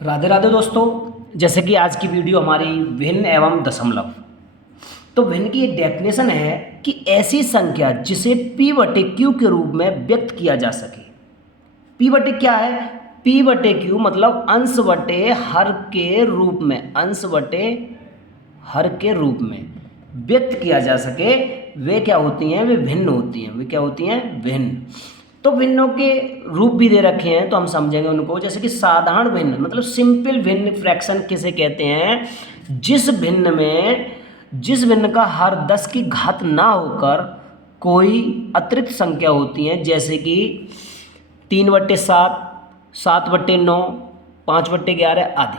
राधे राधे दोस्तों। जैसे कि आज की वीडियो हमारी भिन्न एवं दशमलव। तो भिन्न की एक डेफिनेशन है कि ऐसी संख्या जिसे p बटे क्यू के रूप में व्यक्त किया जा सके। p बटे क्या है? p बटे क्यू मतलब अंश बटे हर के रूप में, अंश बटे हर के रूप में व्यक्त किया जा सके। वे क्या होती हैं? वे भिन्न होती हैं। वे क्या होती हैं? भिन्न। तो भिन्नों के रूप भी दे रखे हैं तो हम समझेंगे उनको। जैसे कि साधारण भिन्न मतलब सिंपल भिन्न फ्रैक्शन किसे कहते हैं? जिस भिन्न का हर 10 की घात ना होकर कोई अतिरिक्त संख्या होती है, जैसे कि 3/7, 7/9, 5/11 आदि।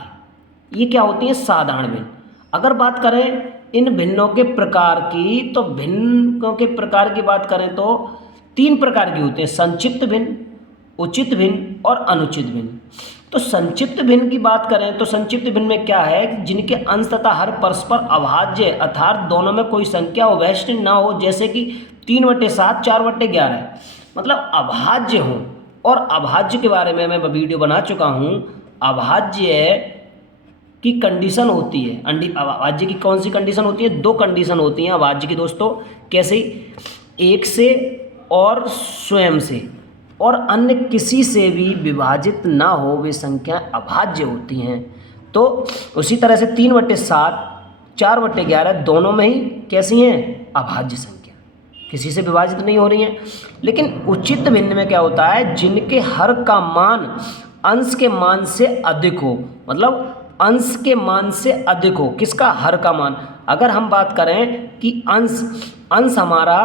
ये क्या होती हैं? साधारण भिन्न। अगर बात करें इन भिन्नों के प्रकार की, तो भिन्नों के प्रकार की बात करें तो 3 प्रकार की होती हैं: संक्षिप्त भिन्न, उचित भिन्न और अनुचित भिन्न। तो संक्षिप्त भिन्न की बात करें तो संक्षिप्त भिन्न में क्या है कि जिनके अंश तथा हर परस्पर अभाज्य अर्थात दोनों में कोई संख्या वैशिष्ट ना हो, जैसे कि 3/7, 4/11 मतलब अभाज्य हो। और अभाज्य के बारे में मैं वीडियो बना चुका हूँ। अभाज्य की कंडीशन होती है, अभाज्य की कौन सी कंडीशन होती है? 2 कंडीशन होती हैं अभाज्य की दोस्तों। कैसे? एक से और स्वयं से, और अन्य किसी से भी विभाजित ना हो, वे संख्या अभाज्य होती हैं। तो उसी तरह से 3/7, 4/11 दोनों में ही कैसी हैं? अभाज्य संख्या, किसी से विभाजित नहीं हो रही हैं। लेकिन उचित भिन्न में क्या होता है? जिनके हर का मान अंश के मान से अधिक हो, मतलब अंश के मान से अधिक हो। किसका? हर का मान। अगर हम बात करें कि अंश हमारा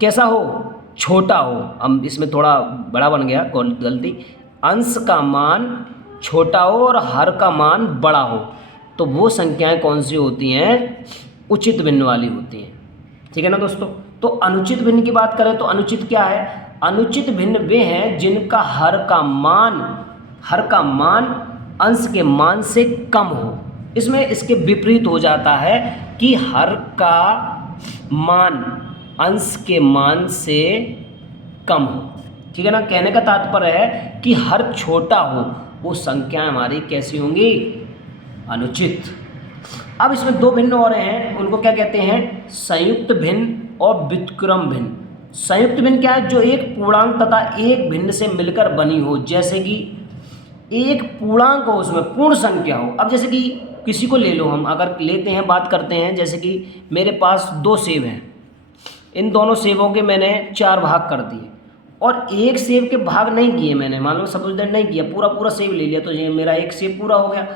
कैसा हो? छोटा हो। हम इसमें थोड़ा बड़ा बन गया, गलती। अंश का मान छोटा हो और हर का मान बड़ा हो, तो वो संख्याएं कौन सी होती हैं? उचित भिन्न वाली होती हैं। ठीक है ना दोस्तों। तो अनुचित भिन्न की बात करें तो अनुचित क्या है? अनुचित भिन्न वे हैं जिनका हर का मान अंश के मान से कम हो। इसमें इसके विपरीत हो जाता है कि हर का मान अंश के मान से कम हो। ठीक है ना। कहने का तात्पर्य है कि हर छोटा हो, वो संख्याएं हमारी कैसी होंगी? अनुचित। अब इसमें 2 भिन्न और हैं, उनको क्या कहते हैं? संयुक्त भिन्न और व्युत्क्रम भिन्न। संयुक्त भिन्न क्या है? जो एक पूर्णांक तथा एक भिन्न से मिलकर बनी हो, जैसे कि एक पूर्णांक हो, उसमें पूर्ण संख्या हो। अब जैसे कि किसी को ले लो, हम अगर लेते हैं, बात करते हैं, जैसे कि मेरे पास 2 सेब हैं। इन दोनों सेबों के मैंने 4 भाग कर दिए और एक सेब के भाग नहीं किए मैंने, मान लो सपोज दैट नहीं किया, पूरा सेब ले लिया, तो ये मेरा एक सेब पूरा हो गया।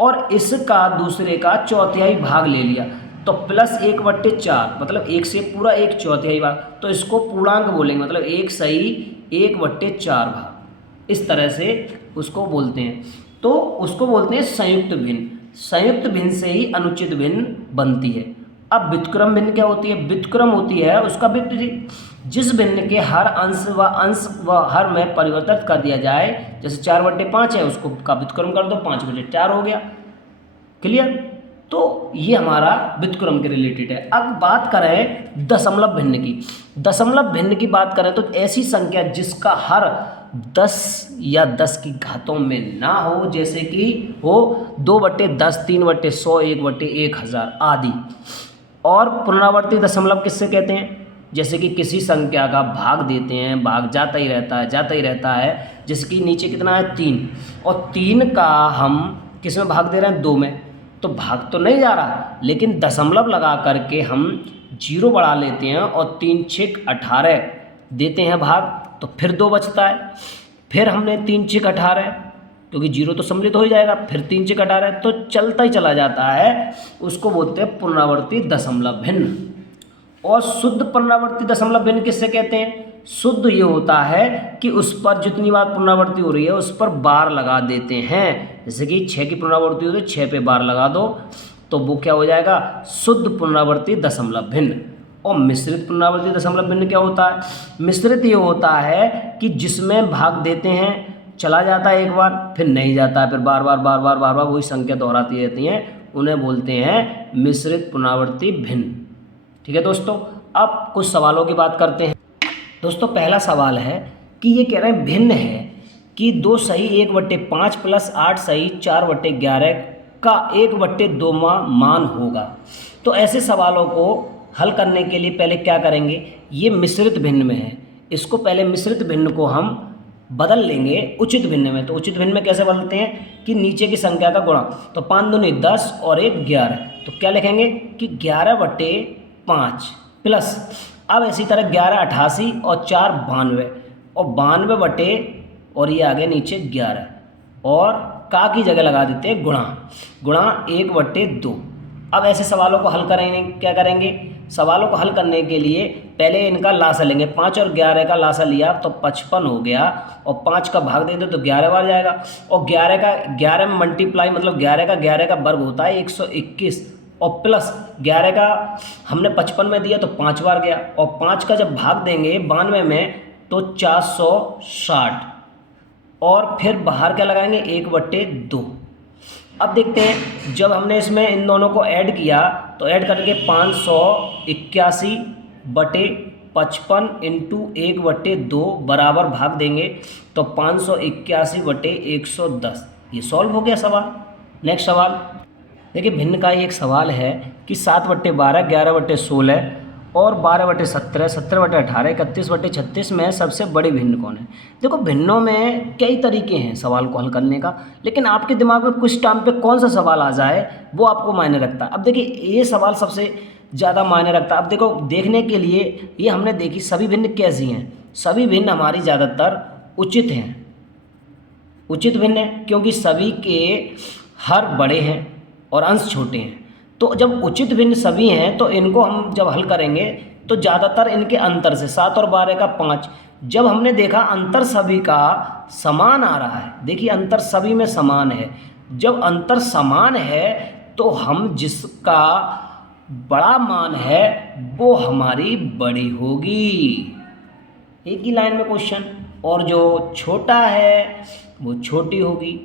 और इसका दूसरे का 1/4 भाग ले लिया, तो +1/4 मतलब एक सेब पूरा, 1/4 भाग, तो इसको पूर्णांक बोलेंगे, मतलब एक सही 1/4 भाग। इस तरह से उसको बोलते हैं। तो उसको बोलते हैं संयुक्त भिन्न। संयुक्त भिन्न से ही अनुचित भिन्न बनती है। अब व्युत्क्रम भिन्न क्या होती है? व्युत्क्रम होती है उसका विपरीत, जिस भिन्न के हर अंश व हर में परिवर्तित कर दिया जाए। जैसे 4/5 है, उसको का व्युत्क्रम कर दो, 5/4 हो गया। क्लियर? तो ये हमारा व्युत्क्रम के रिलेटेड है। अब बात करें दशमलव भिन्न की। दशमलव भिन्न की बात करें तो ऐसी संख्या जिसका हर 10 या 10 की घातों में ना हो, जैसे कि हो 2/10, 3/100, 1/1000 आदि। और पुनरावर्ती दशमलव किससे कहते हैं? जैसे कि किसी संख्या का भाग देते हैं, भाग जाता ही रहता है। जैसे कि नीचे कितना है? 3, और 3 का हम किस में भाग दे रहे हैं? 2 में। तो भाग तो नहीं जा रहा, लेकिन दशमलव लगा करके हम 0 बढ़ा लेते हैं और 3 6 18 देते हैं भाग, तो फिर 2 बचता है। फिर हमने 3 6 18, क्योंकि 0 तो सम्मिलित हो ही जाएगा, फिर 3 6 18, तो चलता ही चला जाता है। उसको बोलते हैं पुनरावर्ती दशमलव भिन्न। और शुद्ध पुनरावर्ती दशमलव भिन्न किससे कहते हैं? शुद्ध ये होता है कि उस पर जितनी बार पुनरावर्ती हो रही है उस पर बार लगा देते हैं। जैसे कि 6 की पुनरावर्ती हो तो 6 पे बार लगा दो, तो वो क्या हो जाएगा? शुद्ध पुनरावर्ती दशमलव भिन्न। और मिश्रित पुनरावर्ती दशमलव भिन्न क्या होता है? मिश्रित ये होता है कि जिसमें भाग देते हैं, चला जाता है एक बार, फिर नहीं जाता है, फिर बार बार वही संख्या दोहराती रहती हैं, उन्हें बोलते हैं मिश्रित पुनरावर्ती भिन्न। ठीक है दोस्तों। अब कुछ सवालों की बात करते हैं। दोस्तों पहला सवाल है कि ये कह रहे हैं भिन्न है, कि 2 सही 1/5 प्लस 8 सही 4/11 का 1/2 मान होगा। तो ऐसे सवालों को हल करने के लिए पहले क्या करेंगे, ये मिश्रित भिन्न में है, इसको पहले मिश्रित भिन्न को हम बदल लेंगे उचित भिन्न में। तो उचित भिन्न में कैसे बदलते हैं कि नीचे की संख्या का गुणा, तो 5 दूनी 10 और 1 11, तो क्या लिखेंगे कि 11/5 प्लस, अब इसी तरह 11 88 और 4 92 और 92 बटे और ये आगे नीचे 11 और का की जगह लगा देते हैं गुणा 1/2। अब ऐसे सवालों को हल करेंगे, क्या करेंगे, सवालों को हल करने के लिए पहले इनका लासा लेंगे। 5 और 11 का लासा लिया तो 55 हो गया और 5 का भाग दे दो तो 11 बार जाएगा और 11 का 11 में मल्टीप्लाई मतलब 11 का वर्ग होता है 121 और प्लस 11 का हमने 55 में दिया तो 5 बार गया और 5 का जब भाग देंगे 92 में तो 460 और फिर बाहर क्या लगाएंगे 1/2। अब देखते हैं जब हमने इसमें इन दोनों को ऐड किया तो ऐड करके 581/55 इंटू 1/2 बराबर भाग देंगे तो 581/110। ये सॉल्व हो गया सवाल। नेक्स्ट सवाल देखिए, भिन्न का ही एक सवाल है कि 7/12 11/16 और 12/17 17/18 31/36 में सबसे बड़ी भिन्न कौन है। देखो भिन्नों में कई तरीके हैं सवाल को हल करने का, लेकिन आपके दिमाग में कुछ टाइम पे कौन सा सवाल आ जाए वो आपको मायने रखता है। अब देखिए ये सवाल सबसे ज़्यादा मायने रखता है। अब देखो देखने के लिए ये हमने देखी सभी भिन्न कैसी हैं, सभी भिन्न हमारी ज़्यादातर उचित हैं, उचित भिन्न है क्योंकि सभी के हर बड़े हैं और अंश छोटे हैं। तो जब उचित भिन्न सभी हैं तो इनको हम जब हल करेंगे तो ज़्यादातर इनके अंतर से 7 और 12 का 5, जब हमने देखा अंतर सभी का समान आ रहा है, देखिए अंतर सभी में समान है, जब अंतर समान है तो हम जिसका बड़ा मान है वो हमारी बड़ी होगी, एक ही लाइन में क्वेश्चन, और जो छोटा है वो छोटी होगी।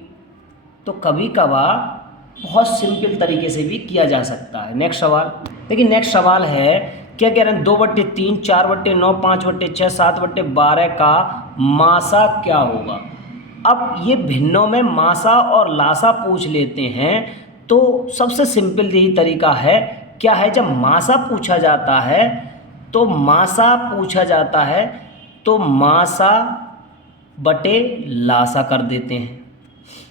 तो कभी कभार बहुत सिंपल तरीके से भी किया जा सकता है। नेक्स्ट सवाल देखिए, नेक्स्ट सवाल है क्या कह रहे हैं 2/3 4/9 5/6 7/12 का मासा क्या होगा। अब ये भिन्नों में मासा और लासा पूछ लेते हैं तो सबसे सिंपल यही तरीका है, क्या है, जब मासा पूछा जाता है तो मासा बटे लासा कर देते हैं,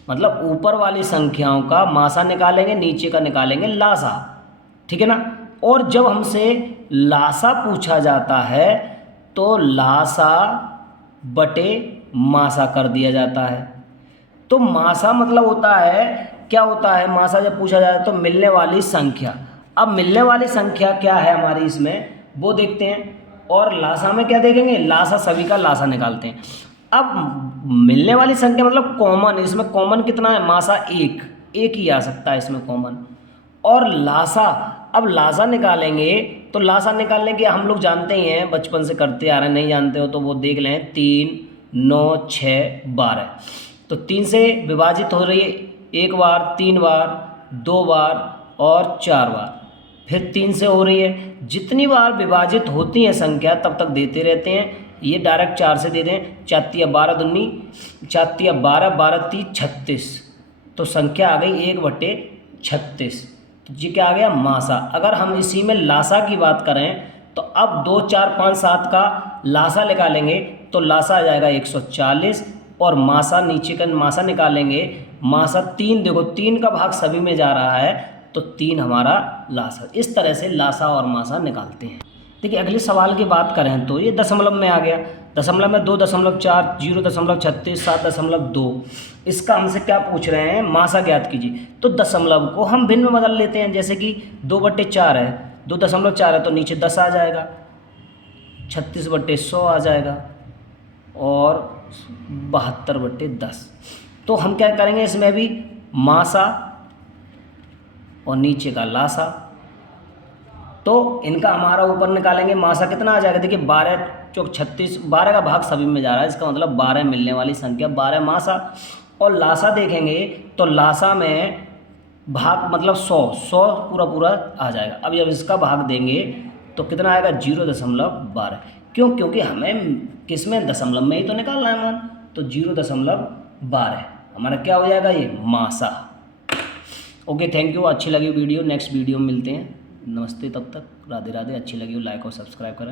मतलब ऊपर वाली संख्याओं का मासा निकालेंगे नीचे का निकालेंगे लासा, ठीक है ना। और जब हमसे लासा पूछा जाता है तो लासा बटे मासा कर दिया जाता है। तो मासा मतलब होता है, क्या होता है मासा जब पूछा जाता है तो मिलने वाली संख्या। अब मिलने वाली संख्या क्या है हमारी इसमें वो देखते हैं, और लासा में क्या देखेंगे, लासा सभी का लासा निकालते हैं। अब मिलने वाली संख्या मतलब कॉमन, इसमें कॉमन कितना है, मासा एक ही आ सकता है इसमें कॉमन। और लासा, अब लासा निकालेंगे तो लासा निकालने के हम लोग जानते ही हैं, बचपन से करते आ रहे हैं, नहीं जानते हो तो वो देख लें, 3 9 6 12, तो 3 से विभाजित हो रही है 1 बार 3 बार 2 बार और 4 बार, फिर 3 से हो रही है। जितनी बार विभाजित होती है संख्या तब तक देते रहते हैं, ये डायरेक्ट 4 से दे दें, 4 12 दूनी 4 12 12 3 36, तो संख्या आ गई 1/36, तो ये क्या आ गया मासा। अगर हम इसी में लासा की बात करें तो अब 2 4 5 7 का लासा निकालेंगे तो लासा आ जाएगा 140, और मासा नीचे का मासा निकालेंगे, मासा 3, देखो 3 का भाग सभी में जा रहा है तो 3 हमारा लासा। इस तरह से लासा और मासा निकालते हैं। देखिए अगले सवाल की बात करें तो ये दशमलव में आ गया, दशमलव में 2.4 0.36 7.2, इसका हमसे क्या पूछ रहे हैं, मासा ज्ञात कीजिए। तो दशमलव को हम भिन्न में बदल लेते हैं, जैसे कि 2/4 है, 2.4 है तो नीचे 10 आ जाएगा, 36/100 आ जाएगा और 72/10। तो हम क्या करेंगे इसमें भी मासा और नीचे का लासा, तो इनका हमारा ऊपर निकालेंगे, मासा कितना आ जाएगा, देखिए 12 चौक 36, 12 का भाग सभी में जा रहा है, इसका मतलब 12 मिलने वाली संख्या 12 मासा। और लासा देखेंगे तो लासा में भाग मतलब 100 पूरा आ जाएगा। अब जब इसका भाग देंगे तो कितना आएगा 0.12, क्यों, क्योंकि हमें किस में दशमलव में ही तो निकालना है मान, तो 0.12 हमारा क्या हो जाएगा ये मासा। ओके थैंक यू, अच्छी लगी वीडियो, नेक्स्ट वीडियो में मिलते हैं। नमस्ते, तब तक राधे राधे। अच्छी लगी हो लाइक और सब्सक्राइब करें।